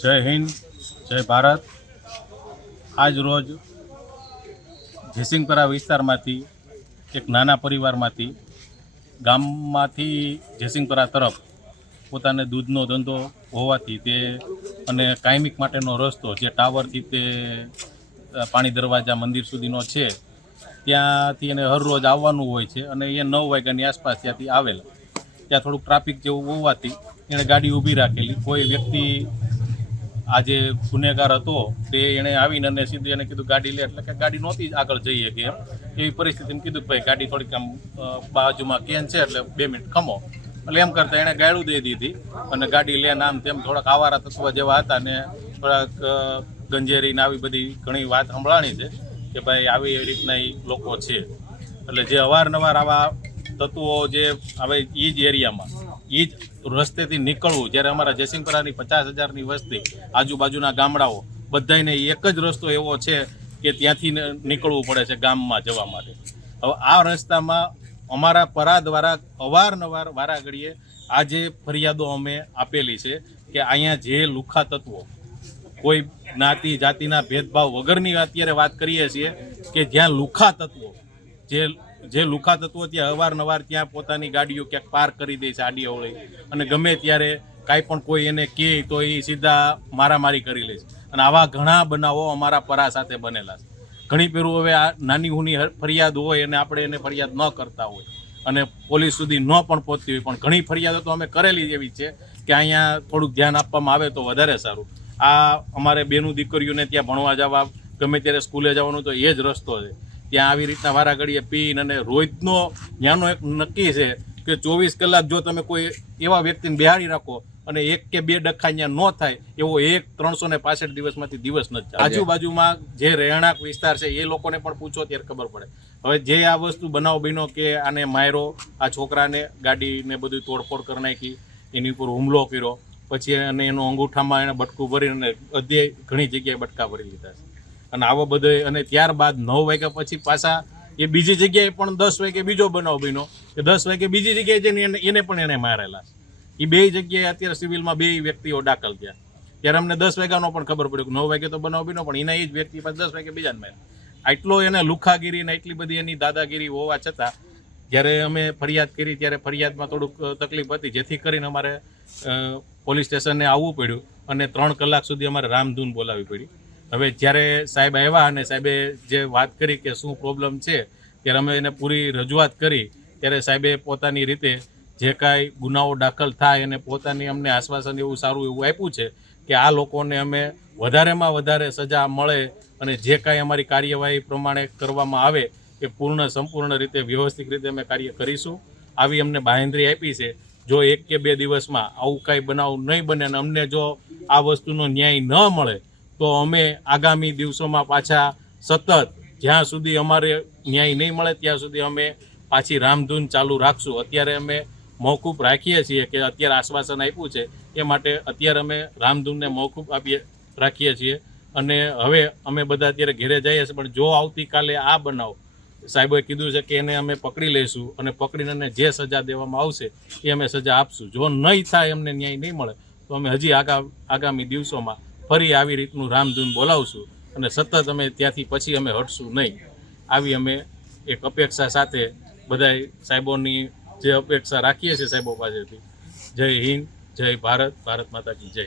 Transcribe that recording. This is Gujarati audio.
જય હિન્દ, જય ભારત। આજ રોજ જેસિંગપરા વિસ્તારમાંથી એક નાના પરિવારમાંથી ગામમાંથી જેસિંગપરા તરફ પોતાને દૂધનો ધંધો હોવાથી તે અને કાયમિક માટેનો રસ્તો જે ટાવરથી તે પાણી દરવાજા મંદિર સુધીનો છે ત્યાંથી એને હરરોજ આવવાનું હોય છે અને એ 9 વાગ્યાની આસપાસ ત્યાંથી આવેલ। ત્યાં થોડુંક ટ્રાફિક જેવું હોવાથી એણે ગાડી ઊભી રાખેલી। કોઈ વ્યક્તિ આજે ગુનેગાર હતો તે એણે આવીને અને સીધું એને કીધું ગાડી લે, એટલે કે ગાડી નહોતી આગળ જઈએ કે એમ એવી પરિસ્થિતિમાં કીધું કે ભાઈ ગાડી થોડીક આમ બાજુમાં કેન છે એટલે 2 મિનિટ ખમો, એટલે એમ કરતાં એણે ગાળું દઈ દીધી અને ગાડી લે આમ તેમ થોડાક આવારા તત્વ જેવા હતા ને થોડાક ગંજેરીને આવી બધી ઘણી વાત સંભળાણી છે કે ભાઈ આવી રીતના લોકો છે। એટલે જે અવારનવાર આવા તત્વો જે હવે એ જ એરિયામાં એ જ રસ્તેથી નીકળવું, જ્યારે અમારા જેસિંગપરાની 50,000ની વસ્તી, આજુબાજુના ગામડાઓ બધાને એક જ રસ્તો એવો છે કે ત્યાંથી નીકળવું પડે છે ગામમાં જવા માટે। હવે આ રસ્તામાં અમારા પરા દ્વારા અવારનવાર વારાઘડીએ આ જે ફરિયાદો અમે આપેલી છે કે અહીંયા જે લુખ્ખા તત્વો કોઈ જ્ઞાતિ જાતિના ભેદભાવ વગરની અત્યારે વાત કરીએ છીએ કે જ્યાં લુખ્ખા તત્વો જે લુખ્ખા તત્વો ત્યાં અવારનવાર ત્યાં પોતાની ગાડીઓ ક્યાંક પાર્ક કરી દે છે આડી અવળી, અને ગમે ત્યારે કાંઈ પણ કોઈ એને કહે તો એ સીધા મારામારી કરી લે છે। અને આવા ઘણા બનાવો અમારા પરા સાથે બનેલા છે। ઘણી પેલું હવે આ નાની હુની ફરિયાદ હોય અને આપણે એને ફરિયાદ ન કરતા હોય અને પોલીસ સુધી ન પણ પહોંચતી હોય, પણ ઘણી ફરિયાદો તો અમે કરેલી એવી છે કે અહીંયા થોડુંક ધ્યાન આપવામાં આવે તો વધારે સારું। આ અમારે બેનું દીકરીઓને ત્યાં ભણવા જવા, ગમે ત્યારે સ્કૂલે જવાનું તો એ જ રસ્તો છે। ત્યાં આવી રીતના વારાઘડીએ પીને અને રોજનો ત્યાંનો એક નક્કી છે કે 24 કલાક જો તમે કોઈ એવા વ્યક્તિને બેહાડી રાખો અને 1 કે 2 ડખા ત્યાં ન થાય એવો 365 દિવસમાંથી દિવસ નથી ચાલે। આજુબાજુમાં જે રહેણાંક વિસ્તાર છે એ લોકોને પણ પૂછો ત્યારે ખબર પડે। હવે જે આ વસ્તુ બનાવ બન્યો કે આને માર્યો, આ છોકરાને ગાડીને બધું તોડફોડ કરી નાખી, એની ઉપર હુમલો કર્યો, પછી અને એનો અંગૂઠામાં એને બટકું ભરીને ઘણી જગ્યાએ બટકા ભરી લીધા છે અને આવો બધો। અને ત્યારબાદ 9 વાગ્યા પછી પાછા એ બીજી જગ્યાએ પણ 10 વાગે બીજો બનાવ બન્યો કે 10 વાગે બીજી જગ્યાએ જઈને એને પણ એને મારેલા છે। એ 2 જગ્યાએ અત્યારે સિવિલમાં 2 વ્યક્તિઓ દાખલ થયા। ત્યારે અમને 10 વાગ્યાનો પણ ખબર પડ્યો કે 9 વાગે તો બનાવ બન્યો, પણ એના એ જ વ્યક્તિ પાછા 10 વાગે બીજાને માર્યા। આટલો એને લુખાગીરી ને એટલી બધી એની દાદાગીરી હોવા છતાં જ્યારે અમે ફરિયાદ કરી ત્યારે ફરિયાદમાં થોડુંક તકલીફ હતી, જેથી કરીને અમારે પોલીસ સ્ટેશને આવવું પડ્યું અને 3 કલાક સુધી અમારે રામધૂન બોલાવવી પડી। હવે જ્યારે સાહેબ આવ્યા અને સાહેબે જે વાત કરી કે શું પ્રોબ્લેમ છે, ત્યારે અમે એને પૂરી રજૂઆત કરી ત્યારે સાહેબે પોતાની રીતે જે કાંઈ ગુનાઓ દાખલ થાય અને પોતાની અમને આશ્વાસન એવું સારું એવું આપ્યું છે કે આ લોકોને અમે વધારેમાં વધારે સજા મળે અને જે કાંઈ અમારી કાર્યવાહી પ્રમાણે કરવામાં આવે એ સંપૂર્ણ રીતે વ્યવસ્થિત રીતે અમે કાર્ય કરીશું। આવી અમને બાંહેધરી આપી છે। જો 1 કે 2 દિવસમાં આવું કાંઈ બનાવ નહીં બને અને અમને જો આ વસ્તુનો ન્યાય ન મળે તો અમે આગામી દિવસોમાં પાછા સતત જ્યાં સુધી અમારે ન્યાય નહીં મળે ત્યાં સુધી અમે પાછી રામધૂન ચાલુ રાખશું। અત્યારે અમે મોકૂફ રાખીએ છીએ કે અત્યારે આશ્વાસન આપ્યું છે એ માટે અત્યારે અમે રામધૂનને મોકૂફ રાખીએ છીએ અને હવે અમે બધા અત્યારે ઘેરે જઈએ છીએ। પણ જો આવતીકાલે આ બનાવ સાહેબોએ કીધું છે કે એને અમે પકડી લઈશું અને પકડીને જે સજા દેવામાં આવશે એ અમે સજા આપશું। જો નહીં થાય, અમને ન્યાય નહીં મળે તો અમે હજી આગામી દિવસોમાં ફરી આવી રીતનું રામધૂન બોલાવશું અને સતત અમે ત્યાંથી પછી અમે હટશું નહીં। આવી અમે એક અપેક્ષા સાથે બધાય સાહેબોની જે અપેક્ષા રાખીએ છીએ સાહેબો પાસેથી। જય હિન્દ, જય ભારત, ભારત માતા કી જય।